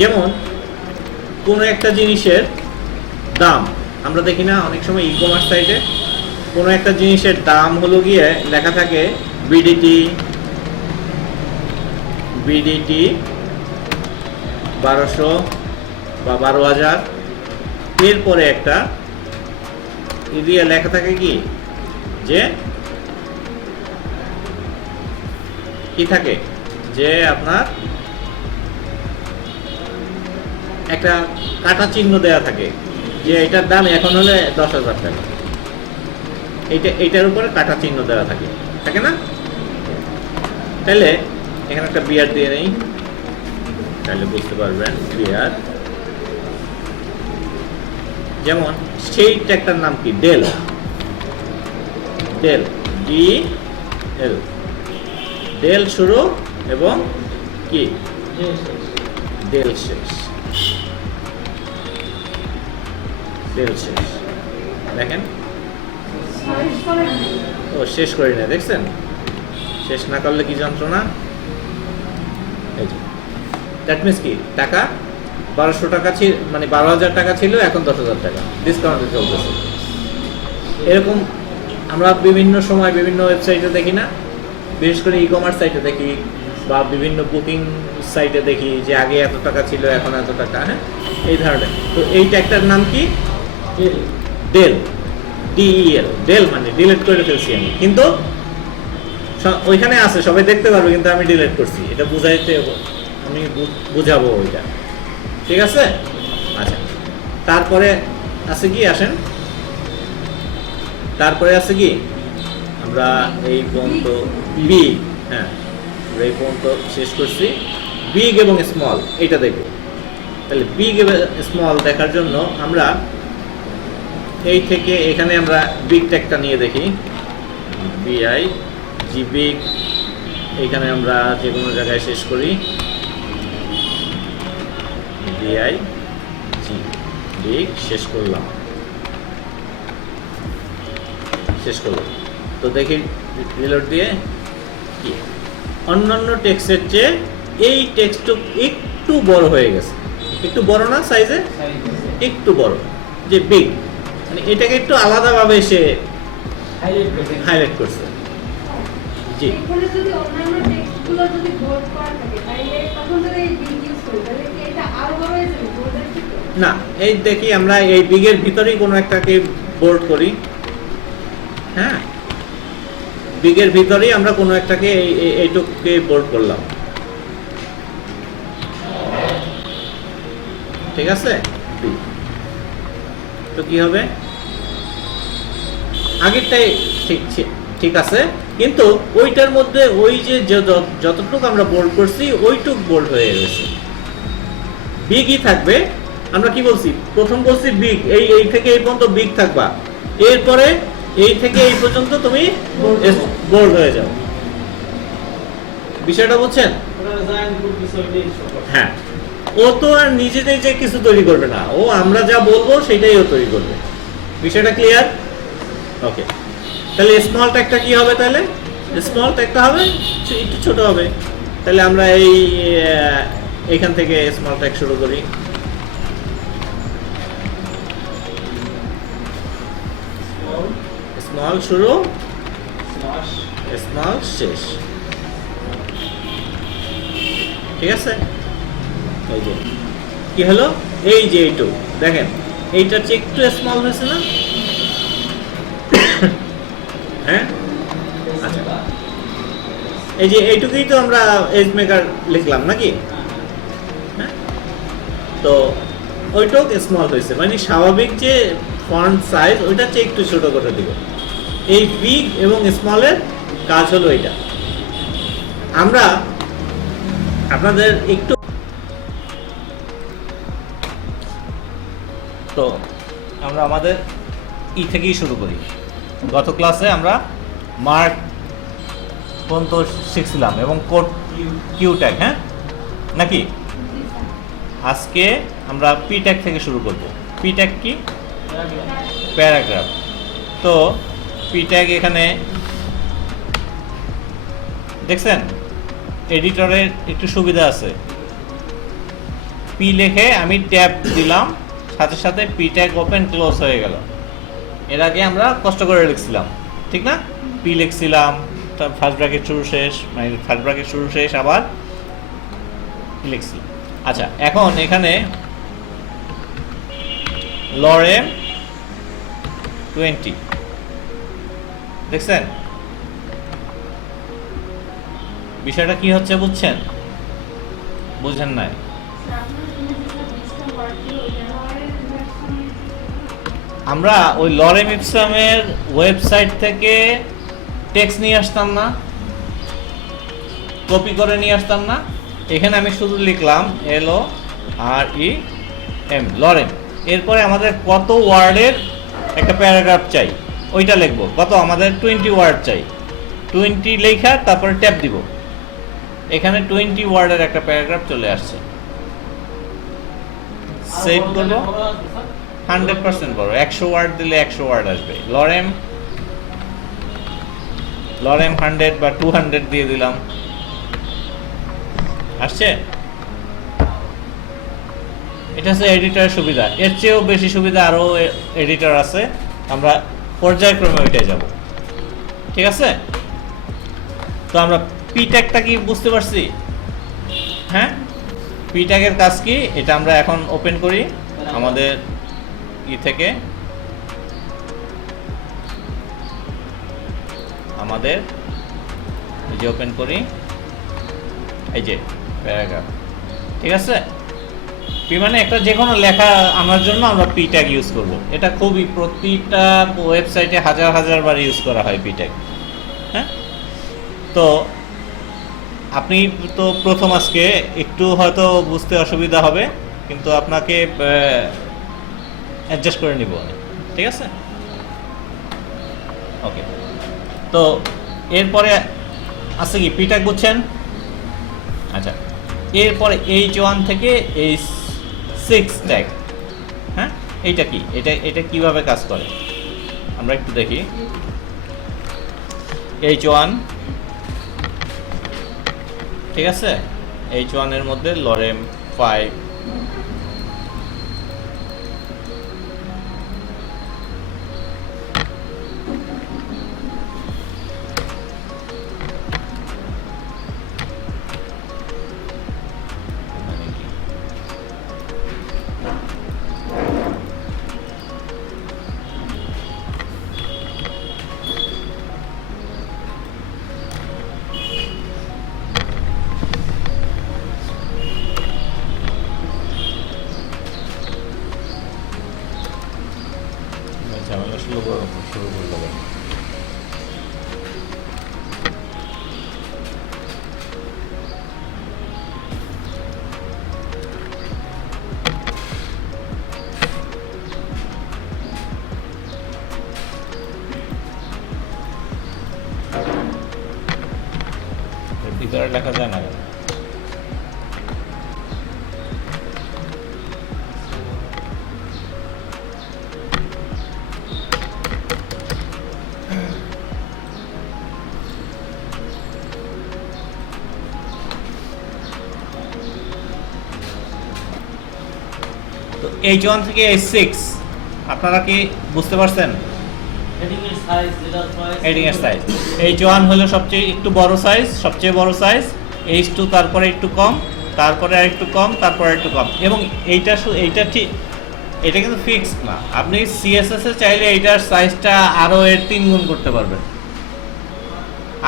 যেমন কোনো একটা জিনিসের দাম আমরা দেখি না অনেক সময় ই কমার্স সাইটে কোনো একটা জিনিসের দাম হলো গিয়ে লেখা থাকে বিডিটি 1200 বা 12,000, এরপরে একটা দিয়ে লেখা থাকে যে কি থাকে যে আপনার একটা কাটা চিহ্ন দেয়া থাকে যে এটার দাম এখন হলে 10,000 টাকা, এইটার উপরে কাটা চিহ্ন দেওয়া থাকে থাকে না? তাহলে এখানে একটা বিয়ার দিয়ে নেই, তাহলে বুঝতে পারবেন বিয়ার। যেমন সেই ট্যাগটার নাম কি? ডেল, ডেল DL, ডেল শুরু এবং কি ডেল শেষ, ডেল শেষ। দেখেন ও শেষ করি না, দেখছেন? শেষ না করলে কি যন্ত্রণা। এই যে দ্যাট মিনস কি টাকা 1200 টাকা ছিল, মানে 12,000 টাকা ছিল, এখন 10,000 টাকা ডিসকাউন্টে চলতেছে। এরকম আমরা বিভিন্ন সময় বিভিন্ন ওয়েবসাইটে দেখি না, বিশেষ করে ই কমার্স সাইটে দেখি বা বিভিন্ন বুকিং সাইটে দেখি যে আগে এত টাকা ছিল এখন এত টাকা। হ্যাঁ, এই ধরনের। তো এই ট্যাগটার নাম কি? ডেল DEL, ডেল মানে ডিলিট করে ফেলছি আমি, কিন্তু ওইখানে আছে সবাই দেখতে পারবে, কিন্তু আমি ডিলিট করছি। এটা বুঝাইতে আমি বুঝাবো ওইটা, ঠিক আছে? আচ্ছা, তারপরে আছে কি, আসেন তারপরে আছে কি, আমরা এই পর্যন্ত বিগ, হ্যাঁ আমরা এই পর্যন্ত শেষ করছি। বিগ এবং স্মল এইটা দেখব। তাহলে বিগ এবং স্মল দেখার জন্য আমরা এই থেকে এখানে আমরা বিগ ট্যাগটা নিয়ে দেখি, BIG বিগ। এইখানে আমরা যে কোনো জায়গায় শেষ করি BIG বিগ, শেষ করলাম। তো দেখি রিলোড দিয়ে কি অন্যান্য টেক্সটের চেয়ে এই টেক্সট একটু বড় হয়ে গেছে। একটু বড় না সাইজে, একটু বড়, যে বিগ, মানে এটাকে একটু আলাদাভাবে সে হাইলাইট করছে। জি, এখানে যদি অন্যান্য টেক্সটগুলো যদি বোল্ড করা থাকে তাহলে তখন যদি এই বিগ ইউজ করি তাহলে কি এটা আরো বড় হয়ে যাবে বোল্ডের থেকে? না, এই দেখি আমরা এই বিগের ভিতরেই কোনো একটাকে বোল্ড করি। হ্যাঁ, বিগের ভিতরেই আমরা কোনো একটাকে এইটুকুকে বোল্ড করলাম, ঠিক আছে? তো কি হবে? আগেরটাই ঠিক আছে, কিন্তু ওইটার মধ্যে ওই যে যতটুকু আমরা বোল্ড করছি ওইটুক বোল্ড হয়ে গেছে, বিগই থাকবে। আমরা কি বলছি? প্রথম বলছি বিগ, এই থেকে এই পর্যন্ত বিগ থাকবা, এরপরে এই থেকে এই পর্যন্ত তুমি বোল্ড হয়ে যাও। বিষয়টা বুঝছেন? হ্যাঁ, ও তো আর নিজে নিজে কিছু তৈরি করবে না, ও আমরা যা বলবো সেটাই ও তৈরি করবে। বিষয়টা ক্লিয়ার? ওকে, তাহলে স্মল ট্যাগটা কি হবে? তাহলে স্মল ট্যাগটা হবে একটু ছোট হবে। তাহলে আমরা এইখান থেকে স্মল ট্যাগ শুরু করি। স্মল শুরু, স্মল শেষ, ঠিক আছে? এই যে কি হলো, এই যে এইটুকু দেখেন, এইটার চেয়ে একটু স্মল হয়েছে না? হ্যাঁ, আচ্ছা, এই যে এইটুকুই তো আমরা এজ মেকার লিখলাম নাকি? হ্যাঁ, তো ওইটুক স্মল হয়েছে, মানে স্বাভাবিক যে ফন্ট সাইজ ওইটার চেয়ে একটু ছোট করে দিব। এই বিগ এবং স্মলের কাজ হলো এটা। আমরা আপনাদের একটু, তো আমরা আমাদের থেকেই শুরু করি। গত ক্লাসে আমরা মার্ক পর্যন্ত শিখছিলাম এবং কোড কিউ ট্যাগ, হ্যাঁ নাকি? আজকে আমরা পি ট্যাগ থেকে শুরু করব। পি ট্যাগ কি? প্যারাগ্রাফ। তো পি ট্যাগ এখানে দেখছেন, এডিটরের একটু সুবিধা আছে, পি লিখে আমি ট্যাব দিলাম, সাথে সাথে পি ট্যাগ ওপেন ক্লোজ হয়ে গেল। এর আগে আমরা কষ্ট করে লিখছিলাম, ঠিক না? পি লিখছিলাম, ফার্স্ট ব্র্যাকেট শুরু শেষ, মানে ফার্স্ট ব্র্যাকেট শুরু শেষ, আবার লিখছি। আচ্ছা, এখন এখানে লরেম 20 দেখছেন বিষয়টা কি হচ্ছে? বুঝছেন? বুঝেন নাই? আমরা ওই লরেম ইপসামের ওয়েবসাইট থেকে টেক্সট নিয়ে আসতাম না, কপি করে নিয়ে আসতাম না। এখানে আমি শুধু লিখলাম LOREM লরেম, এরপরে আমাদের কত ওয়ার্ডের একটা প্যারাগ্রাফ চাই ওইটা লিখবো। কত? আমাদের 20 ওয়ার্ড চাই। 20 লেখা তারপরে ট্যাব দিব, এখানে 20 ওয়ার্ডের একটা প্যারাগ্রাফ চলে আসছে। সেভ করবো, 100% বড়, 100 ওয়ার্ড দিলে 100 ওয়ার্ড আসবে। লরেম 100 বা 200 দিয়ে দিলাম, আসছে। এটা হচ্ছে এডিটরের সুবিধা। এর চেয়েও বেশি সুবিধা আরো এডিটর আছে, আমরা পর্যায়ক্রমে ওইটাই যাব, ঠিক আছে? তো আমরা পি ট্যাগটা কি বুঝতে পারছি? হ্যাঁ, পি ট্যাগের কাজ কি এটা আমরা এখন ওপেন করি আমাদের থেকে, আমাদের এই যে ওপেন করি, এই যে প্যারাগ্রাফ, ঠিক আছে? পি মানে একটা যে কোনো লেখা আনার জন্য আমরা পি ট্যাগ ইউজ করব। এটা খুবই প্রতিটা ওয়েবসাইটে হাজার হাজার বার ইউজ করা হয় পি ট্যাগ। হ্যাঁ, তো আপনি তো প্রথম আজকে একটু হয়তো বুঝতে অসুবিধা হবে, কিন্তু আপনাকে অ্যাডজাস্ট করে নিব, ঠিক আছে? ওকে, তো এরপরে আছে কি পি ট্যাগ, বুঝছেন? আচ্ছা, এরপরে H1 থেকে H6 ট্যাগ। হ্যাঁ, এইটা কি? এটা কিভাবে কাজ করে আমরা একটু দেখি। H1, ঠিক আছে? H1 এর মধ্যে লরেম 5, ঝামেলা শুরু করলো। ভিতরে লেখা যায় না। তো H1 থেকে H6 আপনারা কি বুঝতে পারছেন? হেডিং এর সাইজ H1 হলো সবচেয়ে একটু বড় সাইজ, সবচেয়ে বড় সাইজ। H2 তারপরে একটু কম, তারপরে আর একটু কম, তারপরে একটু কম। এবং এইটা ঠিক, এটা কিন্তু ফিক্সড না। আপনি CSS এ চাইলে এইটার সাইজটা আরো এর 3 গুণ করতে পারবেন।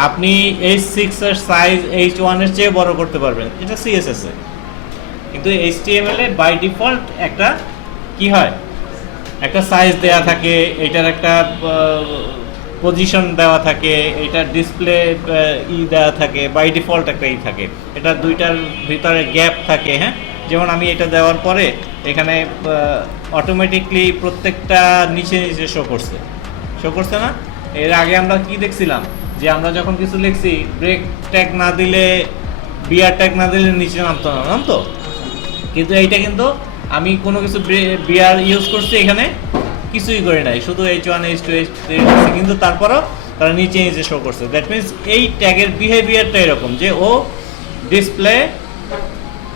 আপনি H6 এর সাইজ H1 এর চেয়ে বড় করতে পারবেন, এটা CSS এ। কিন্তু HTML এ বাই ডিফল্ট একটা কি হয়, একটা সাইজ দেয়া থাকে, এটার একটা পজিশন দেওয়া থাকে, এটার ডিসপ্লে দেওয়া থাকে, বাই ডিফল্ট একটা থাকে, এটা দুইটার ভিতরে গ্যাপ থাকে। হ্যাঁ, যেমন আমি এটা দেওয়ার পরে এখানে অটোমেটিকলি প্রত্যেকটা নিচে নিচে শো করছে না? এর আগে আমরা কি দেখছিলাম, যে আমরা যখন কিছু লিখছি ব্রেক ট্যাগ না দিলে, বিআর ট্যাগ না দিলে নিচে নামতো। কিন্তু এইটা কিন্তু আমি কোনো কিছু বিআর ইউজ করছি, এখানে কিছুই করি নাই, শুধু H1 H2 H3 কিন্তু তারপরও তারা নিচে নিচে শো করছে। দ্যাট মিনস এই ট্যাগের বিহেভিয়ারটা এরকম যে ও ডিসপ্লে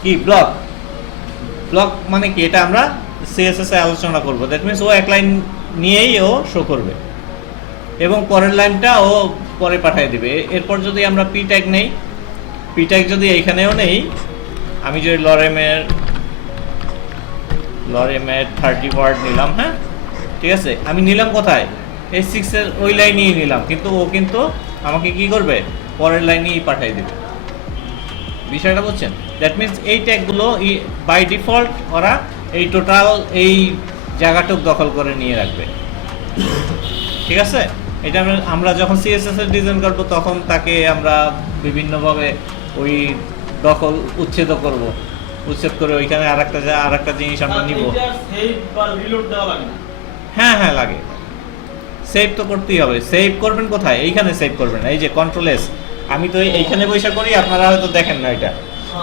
কি ব্লক ব্লক মানে কি, এটা আমরা সিএসএস এ আলোচনা করব। দ্যাট মিনস ও এক লাইন নিয়েই ও শো করবে এবং পরের লাইনটা ও পরে পাঠিয়ে দিবে। এরপর যদি আমরা পি ট্যাগ নেই, পি ট্যাগ যদি এইখানেও নেই, আমি যদি লরেমের 30 ওয়ার্ড নিলাম, হ্যাঁ ঠিক আছে, আমি নিলাম কোথায়, এই 6 এর ওই লাইনেই নিলাম, কিন্তু ও কিন্তু আমাকে কি করবে, পরের লাইনেই পাঠিয়ে দেবে। বিষয়টা বুঝছেন? দ্যাট মিনস এই ট্যাগগুলো বাই ডিফল্ট ওরা এই টোটাল এই জায়গাটুক দখল করে নিয়ে রাখবে, ঠিক আছে। এটা আমরা যখন সিএসএস এর ডিজাইন করবো তখন তাকে আমরা বিভিন্নভাবে ওই দখল উচ্ছেদ করব, উচ্ছেদ করে ওইখানে আরেকটা জিনিস আমরা নিব। সেভ বা রিলোড দেওয়া লাগে না? হ্যাঁ হ্যাঁ লাগে, সেভ তো করতেই হবে। সেভ করবেন কোথায়, এইখানে সেভ করবেন, এই যে কন্ট্রোল এস। আমি তো এইখানে বসে করি, আপনারা হয়তো দেখেন না এটা,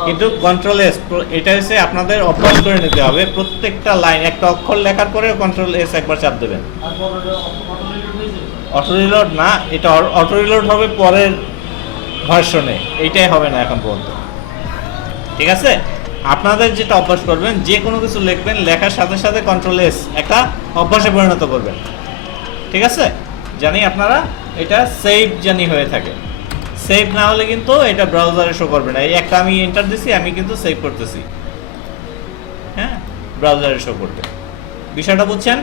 কিন্তু কন্ট্রোল এস এটা হচ্ছে আপনাদের অভ্যাস করে নিতে হবে। প্রত্যেকটা লাইন একটা অক্ষর লেখার পরে কন্ট্রোল এস একবার চাপ দেবেন। আর অটো রিলোড হয়েছে? অটো রিলোড না, এটা অটো রিলোড হবে পরের ভার্সনে, এইটাই হবে না এখন পর্যন্ত, ঠিক আছে। আপনাদের যেটা অভ্যাস করবেন, যে কোনো কিছু লিখবেন, লেখার সাথে সাথে কন্ট্রোল এস একটা অভ্যাসে পরিণত করবেন, ঠিক আছে। জানি আপনারা এটা সেভ জানি হয়ে থাকে। সেভ না হলে কিন্তু এটা ব্রাউজারে শো করবে না। এই একটা আমি এন্টার দিছি, আমি কিন্তু সেভ করতেছি, হ্যাঁ ব্রাউজারে শো করবে। বিষয়টা বুঝছেন?